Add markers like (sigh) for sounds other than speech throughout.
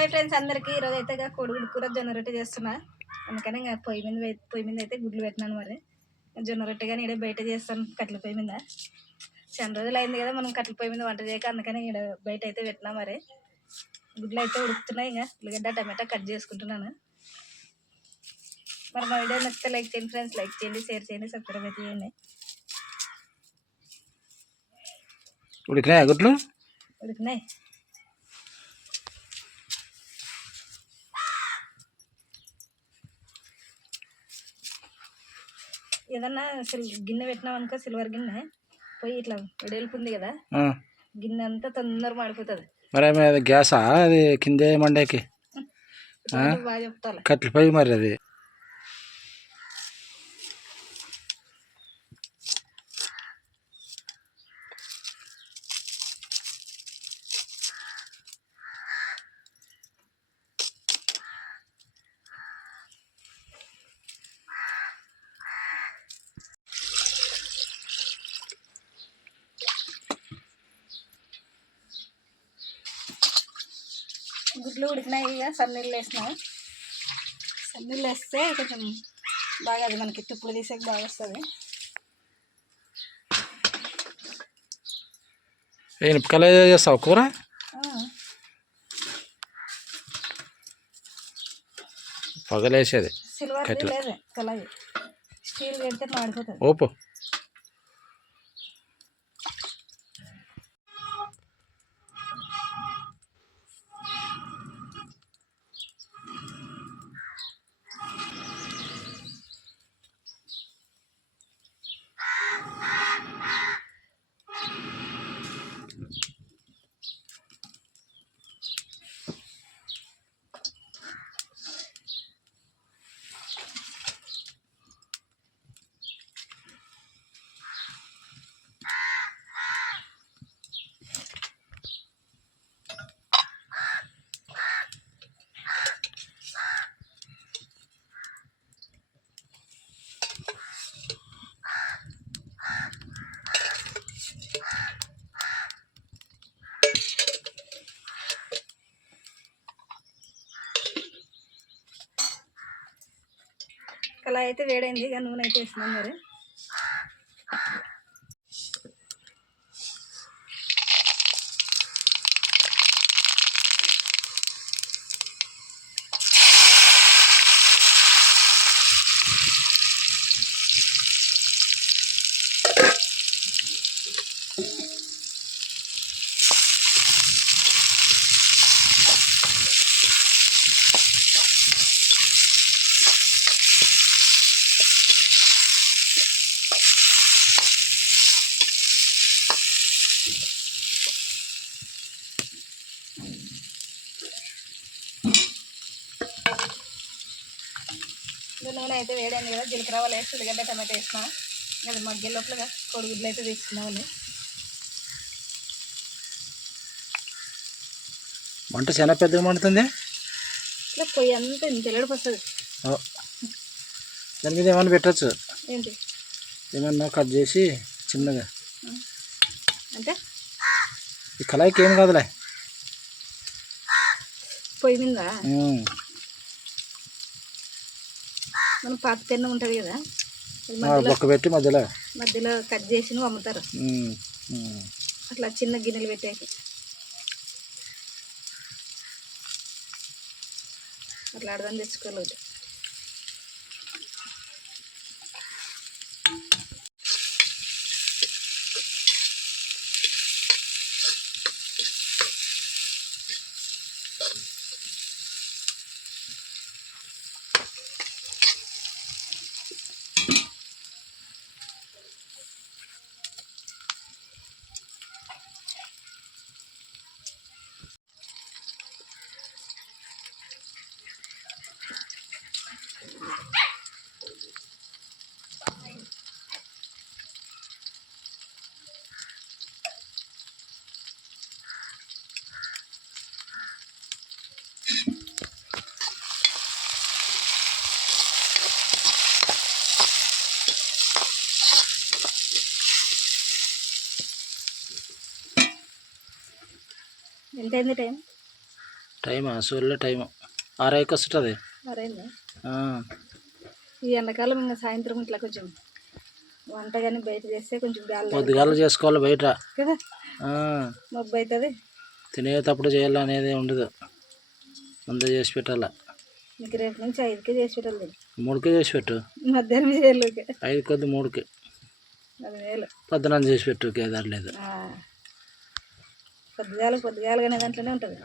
Hi friends అందరికీ. ఈరోజు అయితే ఇక కోడిగుడ్డు కూర జొన్న రొట్టె చేస్తున్నా. అందుకని ఇంకా పొయ్యి మీద పొయ్యి మీద అయితే గుడ్లు పెట్టినాను మరి. జొన్న రొట్టె కానీ ఇక్కడ బయట చేస్తాను కట్టెల పొయ్యి మీద. చాలా రోజులు అయింది కదా మనం కట్టెల పొయ్యి మీద వంట చేయక అందుకని ఇక్కడ బయట అయితే పెట్టినా మరి. గుడ్లు అయితే ఉడుకుతున్నాయి ఇంకా. ఉల్లిగడ్డ టమాటా కట్ చేసుకుంటున్నాను. మరి మా వీడియో నచ్చితే లైక్ చేయండి ఫ్రెండ్స్. లైక్ చేయండి షేర్ చేయండి సబ్స్క్రైబ్ అయితే చేయండి. ఉడికినాయా గుడ్లు? ఉడికినాయి. ఏదన్నా సిల్ గిన్నె పెట్టినాం అనుకో సిల్వర్ గిన్నె పోయి ఇట్లా వెడల్పు ఉంది కదా. గిన్నె అంతా తొందరగా మాడిపోతుంది. మరి అది గ్యాసా? అది కిందే మండేకి? (laughs) కట్టెల పొయ్యి మరి అది. గుడ్లు ఉడికినాయి ఇక సన్నీళ్ళు వేసినాం. సన్నీళ్ళు వేస్తే కొంచెం బాగా అది మనకి తుప్పుడు తీసేకి బాగా వస్తుంది. ఎనుపకాయలు చేస్తావు కూర? పగలేసేది. స్టీల్ పెడితే మాడిపోతుంది. ఓపు. కళాయి అయితే వేడైంది ఇక నూనె అయితే వేసినాం మరి ఇక వేడైంది కదా జీలకర్ర వాళ్ళు వేసి ఉల్లిగడ్డ టమాటా వేసినాం. అది మధ్య లోపల కోడిగుడ్లు అయితే తీసుకున్నామని వంట చాలా పెద్దగా మండుతుంది? ఇట్లా పొయ్యి అంతా ఇంత వస్తుంది. దాని మీద ఏమైనా పెట్టచ్చు? ఏంటి? ఏమన్నా కట్ చేసి చిన్నగా. అంటే? ఈ కళాయికి ఏం కాదులే. పొయ్యి మీద. మనం పాత పెన్ను ఉంటుంది కదా. బొక్క పెట్టి మధ్యలో. మధ్యలో కట్ చేసి అమ్ముతారు. అట్లా చిన్న గిన్నెలు పెట్టాక. అట్లా అర్థం తెచ్చుకోలేదు ఎంతైంది టైం? టైమా? సూర్యుల టైము. ఆరైకి వస్తుంది ఈ ఎండాకాలం ఇంకా సాయంత్రం ఇట్లా కొంచెం వంట కానీ బయట చేస్తే కొంచెం గాలి పొద్దుగాల చేసుకోవాలి బయట. కదా? మబ్బు అవుతుంది తినేటప్పుడు చేయాలి అనేది ఉండదు. ముందే చేసి పెట్టాల. మీకు రేపు నుంచి ఐదుకే చేసి పెట్టాలి మూడుకే చేసి పెట్టు. మధ్యాహ్నం చేయలేక ఐదు కొద్ది మూడుకి. అది వేలు పొద్దున చేసి పెట్టు కేదారు లేదు. పొద్దుగాల పొద్దుగాలగానే దాంట్లోనే ఉంటుంది.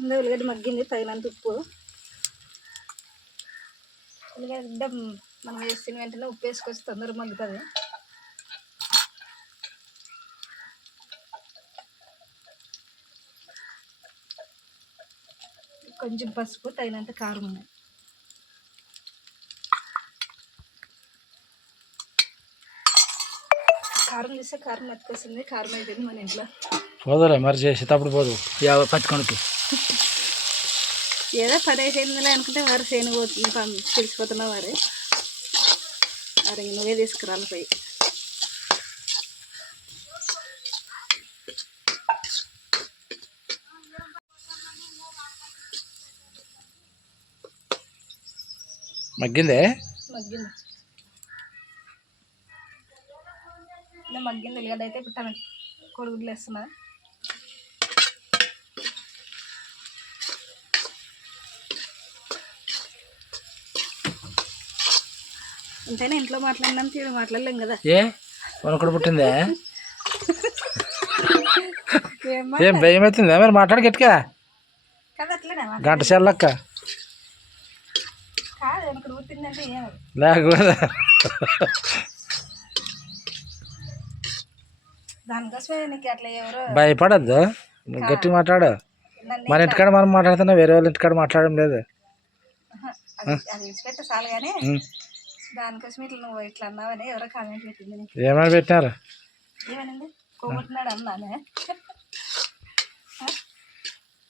ఇంకా ఉల్లిగడ్డ మగ్గింది తగినంత ఉప్పు. ఉల్లిగడ్డ మనం వేసిన వెంటనే ఉప్పు వేసుకొచ్చి తొందరగా మగ్గుతుంది. కొంచెం పసుపు తగినంత కారం ఉన్నాయి. కారం చూస్తే కారం మట్టుకొస్తుంది కారం అయిపోయింది మన ఇంట్లో. పోదులే మరి చేసేటప్పుడు పోదు. యాభై పట్టుకొనికి ఏదో పడేసేందులే అనుకుంటే వారు సేను పోతుంది పిలిచిపోతున్నా వారు. వారు నువ్వే తీసుకురాలి పోయి. మగ్గిందే? మగ్గింది. ఇలా మగ్గింది ఉల్లిగడ్డ అయితే ఇప్పుడు టమాటా కొడుగుడ్లు వేస్తున్నా. అంతేనా ఇంట్లో మాట్లాడినాం తీరు మాట్లాడలేం కదా. ఏ? వనకుడు పుట్టిందే? ఏం భయం అవుతుందా? మరి మాట్లాడి గట్టిగా. గంట కాదు భయపడద్దు. నువ్వు గట్టిగా మాట్లాడు. మన ఇంటికాడ మనం మాట్లాడుతున్నా వేరే వాళ్ళ ఇంటికాడ మాట్లాడడం లేదు. ఏమైనా పెట్టినారు?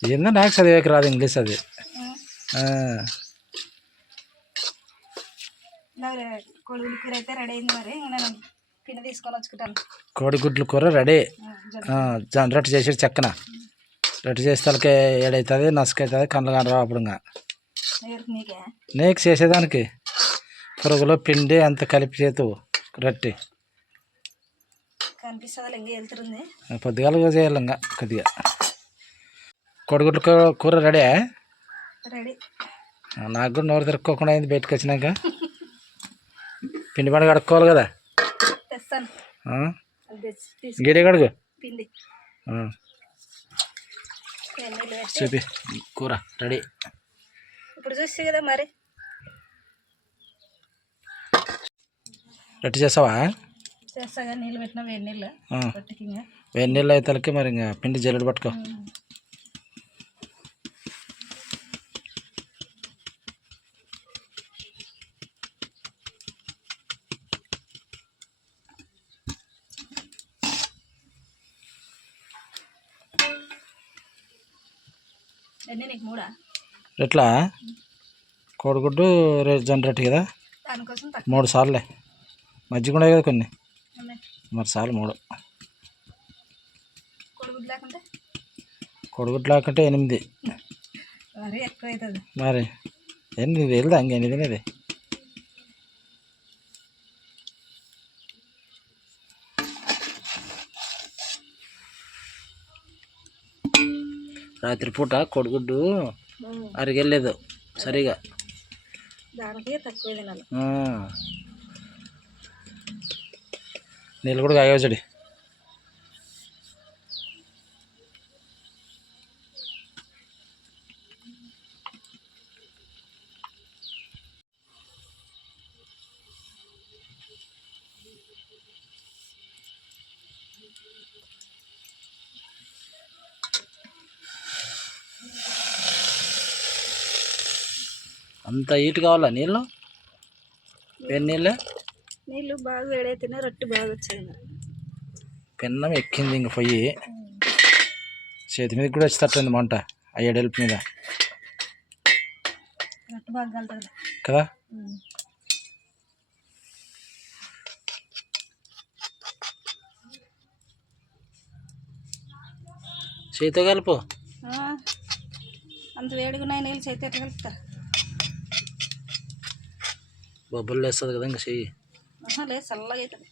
ఏందో నాకు చదివేకి రాదు ఇంగ్లీష్ అది. ఉం. ఆ, నాకు కొడుకులు కూర అయితే రెడీ అయింది మరి. ఇంక నేను పిండి తీసుకొని వచ్చుకుంటాను. కోడిగుడ్లు కూర రెడీ ఉం, జర. జొన్న రొట్టె చేసి చెక్కన. రొట్టె చేస్తే వాళ్ళకి ఏడవుతుంది నసుకవుతుంది కళ్ళు కానీ రావు అప్పుడు నీకే. నీకు చేసేదానికి. పురుగులో పిండి అంత కలిపి చేతు రొట్టె. పొద్దుగాల చేయాలి ఇంకా కొద్దిగా. కోడిగుడ్లు కూర రెడీ రెడీ నాకు కూడా నోరు తిరుక్కోకుండా అయింది బయటకు వచ్చినాక. పిండి పండు కడుక్కోవాలి కదా? గిడి కడుగు. చూపి. కూర రెడీ. ఇప్పుడు చూస్తే కదా మరి. రొట్టె చేస్తావా చేస్తాగా నీళ్ళు పెట్టిన వేడి నీళ్ళు. వేడి నీళ్ళు అయితే మరి ఇంకా పిండి జల్లెడ పట్టుకో. నీకు మూడా? ఎట్లా? కోడిగుడ్డు జొన్న రొట్టె కదా? దానికోసం మూడు సార్లే. మజ్జిగ ఉన్నాయి కదా కొన్ని. మరి సార్లు మూడు. కొడుగుడ్లు లేకుంటే? ఎనిమిది. మరీ ఎక్కువ అవుతుంది మరి ఎనిమిది వెళ్దా ఇంక ఎనిమిది రాత్రిపూట కోడిగుడ్డు అరిగెళ్ళలేదు సరిగా. నీళ్ళు కూడా కాయవచ్చడి అంత హీట్ కావాలా నీళ్ళు? వేడి నీళ్ళే? నీళ్ళు బాగా వేడైతేనే రొట్టె బాగా వచ్చాయి పెన్నం ఎక్కింది ఇంక పొయ్యి. చేతి మీద కూడా వచ్చి తట్టింది మంట ఆ ఎడల్పు మీద. కదా? చేతితో కలుపు. అంత వేడిగా ఉన్నాయి నీళ్ళు చేతి ఎట్లా కలుపుతారు? బొబ్బలు వేస్తుంది కదా ఇంకా చెయ్యి. లేదు చల్లగా అవుతుంది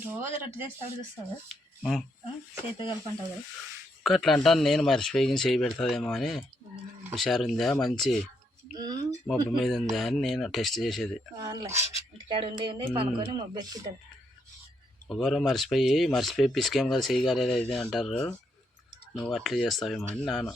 రోజు రొట్టె చేస్తాడు చూస్తాడు ఉం. చేతి కలుపుంటావు కదా. ఇంకా అట్లా అంటాను నేను మర్చిపోయి చేయి పెడుతుందేమో అని. హుషారు ఉందా మంచి మొబ్బ మీద ఉందా అని నేను టెస్ట్ చేసేది. ఆన్లైన్. ఇంటికాడ ఉండి ఉండి పనుకొని మొబ్బు ఎక్కుతుంది ఒకరు మర్చిపోయి మర్చిపోయి పిసికేం కదా చేయగలేదు ఇది అంటారు. నువ్వు అట్లా చేస్తావేమో అని నాను.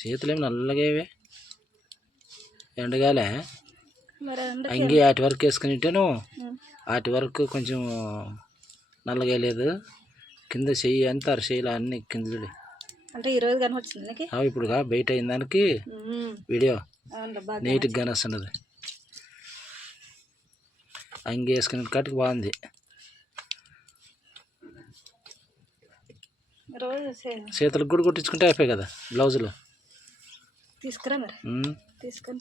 చేతులు నల్లగా ఇవే? ఎండగాలే? అంగి వాటి వరకు వేసుకుని నువ్వు వాటి వరకు కొంచెం నల్లగా లేదు కింద చెయ్యి అంతా అరచేయిలు అన్ని కింద. అంటే ఈరోజు అవి ఇప్పుడు బయట అయిన దానికి వీడియో నీట్గా కానొస్తున్నది అంగి వేసుకునే కాటికి బాగుంది. చేతులకు కూడా కుట్టించుకుంటే అయిపోయి కదా బ్లౌజులు. తీసుకురా మరి. తీసుకుని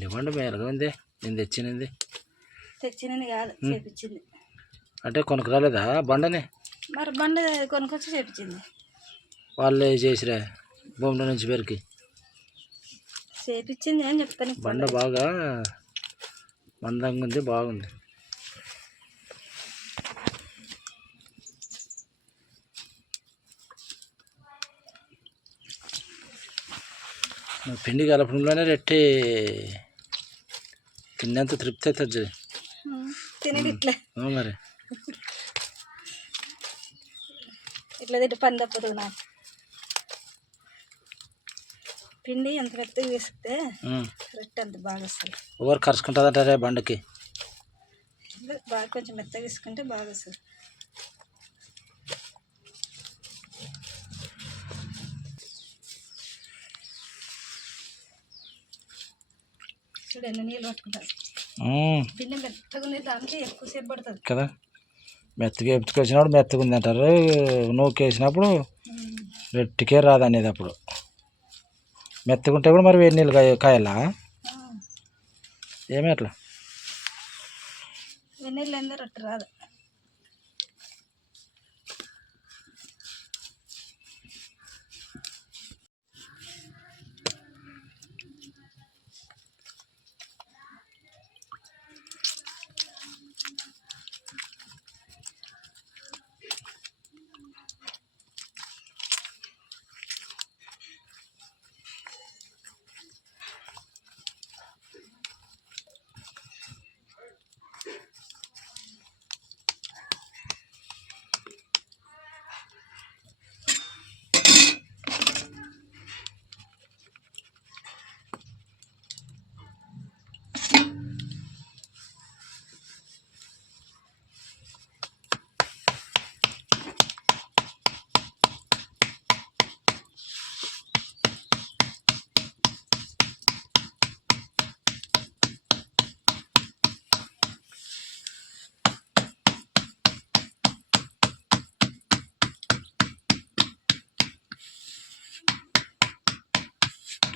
రా పిండి పండు మేలుగా ఉంది నేను తెచ్చినది తెచ్చినది కాదు చేపించింది. అంటే కొనుక్కు రాలేదా బండని? మరి బండి కొనుక్కొచ్చి చేపించింది. వాళ్ళే చేసిరా భూమిలో నుంచి పేరుకి చేపించింది అని చెప్తాను బండ బాగా మందంగా ఉంది బాగుంది. పిండి కలపడంలోనే రెట్టి తిన్నంత తృప్తి అవుతుంది తినేది ఇట్లా మరి. ఇట్లా తింటే పని తప్పదు నాకు. పిండి ఎంత మెత్తగా వేసితే. రొట్టె అంత బాగా వస్తుంది. ఎవరు కరుచుకుంటుందంటారే బండకి? బాగా కొంచెం మెత్తగా వేసుకుంటే బాగా వస్తుంది. చూడు ఎన్ని నీళ్ళు పట్టుకుంటారు. ఉమ్. పిండి మెత్తగా ఉంది దానికి ఎక్కువసేపు పడుతుంది. కదా? మెత్తగా ఎత్తుకొచ్చినప్పుడు మెత్తగా ఉంది అంటారు. నూకేసినప్పుడు రెట్టికే రాదు అనేది అప్పుడు. మెత్తగా ఉంటే కూడా మరి వేడి నీళ్ళు కాయ కాయాలా? ఏమి అట్లా? వెన్నీళ్ళు రొట్టె రాదు.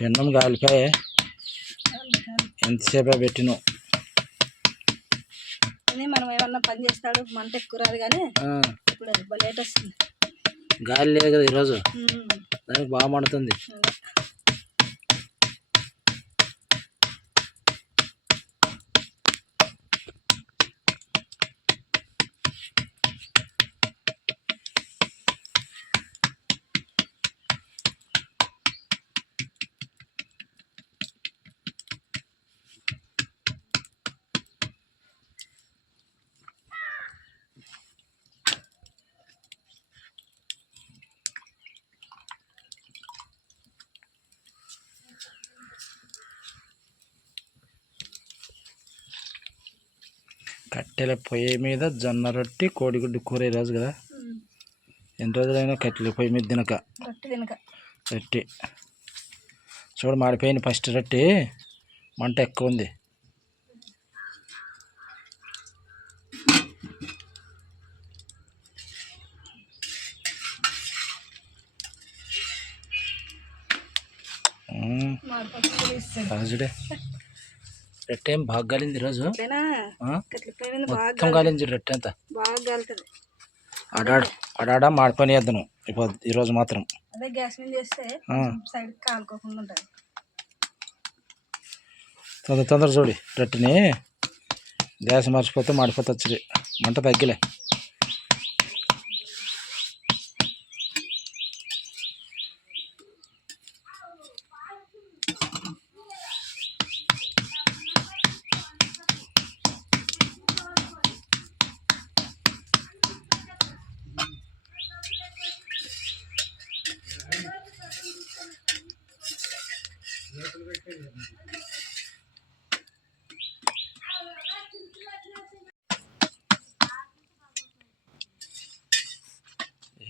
పిండం కాలిపోయి ఎంతసేపు పెట్టిను. అది మనం ఏమన్నా పని చేస్తాడు మంట ఎక్కువ రాదు కానీ ఇప్పుడు అది లేట్ వస్తుంది గాలి లేదు కదా ఈరోజు. దానికి బాగా మండుతుంది. కట్టెల పొయ్యి మీద జొన్న రొట్టి కోడిగుడ్డు కూర ఈరోజు కదా? ఎన్ని రోజులైనా కట్టెల పొయ్యి మీద తినక. రొట్టె చూడు మాడిపోయింది ఫస్ట్ రొట్టి. మంట ఎక్కువ ఉంది. మ్మ్. రొట్టె ఏం బాగా గాలింది ఈరోజు. మొత్తం గాలింది రొట్టె కాలుతుంది ఆడాడ. ఆడాడ మాడిపోయి వేద్దాను ఇప్పుడు ఈరోజు మాత్రం. అదే గ్యాస్ మీద చేస్తే. సైడ్ కాలుకోకుండా ఉంటుంది. తొందర తొందర చూడి రొట్టెని గ్యాస్ మర్చిపోతే మాడిపోతే వచ్చి మంట తగ్గిలే.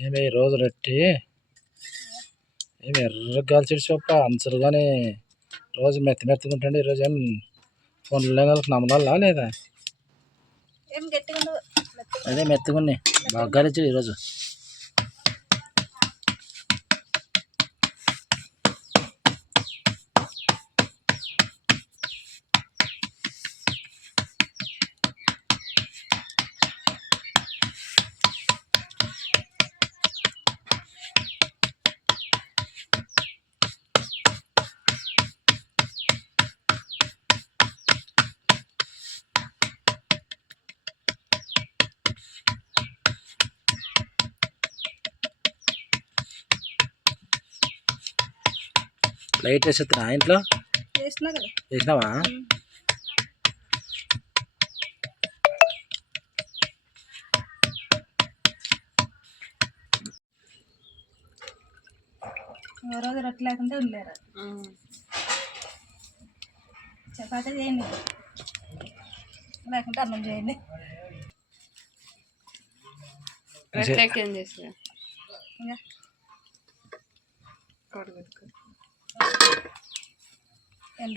ఏమి ఈ రోజు రొట్టి? ఏమి ఎర్ర చిడిచోప్ప అంచరు కానీ రోజు మెత్త మెత్తగా ఉంటుంది ఈరోజు ఏం ఫోన్లో కలిసి నమ్మలా లేదా? అదే మెత్తగా ఉన్నాయి బాగా గాలిచ్చాడు ఈరోజు లైట్ వేసేస్తున్నా. ఇంట్లో? చేసినా కదా. వేసినావా? రోజు రొట్టె లేకుంటే ఉండలేరు. చపాతీ చేయండి. లేకుంటే అన్నం చేయండి. రొట్టెకి ఏం చేసా ఇంకా?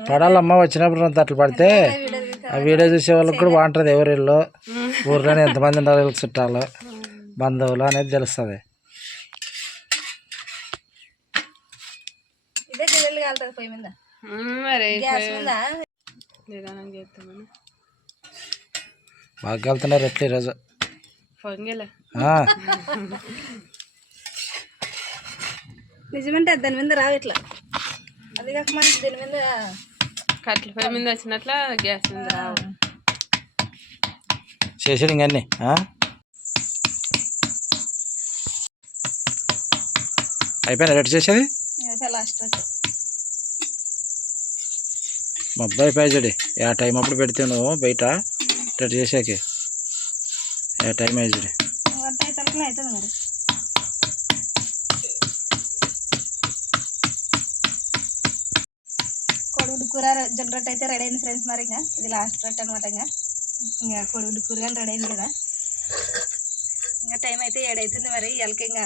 పడాలమ్మ వచ్చినప్పుడు రెండు తట్లు పడితే ఆ వీడియో చూసే వాళ్ళకి కూడా బాగుంటుంది ఎవరిళ్ళు ఊర్లోనే ఎంతమంది వీళ్ళకి చుట్టాలు బంధువులు అనేది తెలుస్తుంది. బాగా వెళ్తున్నారు ఎట్లా ఈరోజు. నిజమంటే దాని మీద రావు ఇట్లా. అది కాక మనకి దీని మీద పొయ్యి మీద వచ్చినట్ల గ్యాస్ మీద రావు చేసేది ఇంకన్నీ ఆ? అయిపోయింది రెడీ చేసేది? అయితే లాస్ట్ వచ్చి మా అబ్బాయి పేజడి ఏ టైం అప్పుడు పెడితే నువ్వు బయట రెడీ చేసాకి. ఏ టైం అయితే అవుతుంది మరి. కూర జొన్న అయితే రెడీ అయింది ఫ్రెండ్స్ మరి ఇంకా. ఇది లాస్ట్ రొట్టె అనమాట ఇంకా. ఇంకా కొడుగుడు కూర కానీ రెడీ అయింది కదా. ఇంకా టైం అయితే ఏడవుతుంది మరి. ఇవాళకి ఇంకా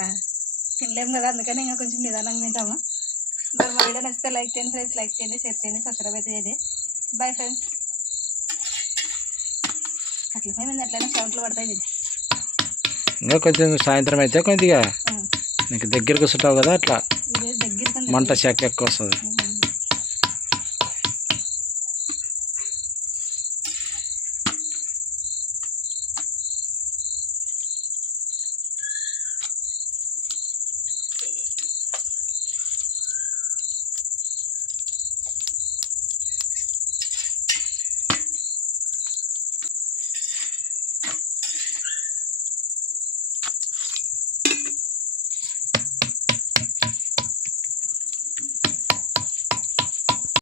తినలేము కదా అందుకని ఇంకా కొంచెం నిదానంగా తింటాము. మరి మా వీడియో నచ్చితే లైక్ చేయండి ఫ్రెండ్స్. లైక్ చేయండి షేర్ చేయండి సబ్స్క్రైబ్ అయితే చేయండి. బాయ్ ఫ్రెండ్స్ అట్లా పోయింది అట్లయినా సౌండ్లు పడతాయి ఇంకా కొంచెం సాయంత్రం అయితే కొద్దిగా నీకు దగ్గరకు చుట్టావు కదా అట్లా. మంట శాఖ ఎక్కువ వస్తుంది.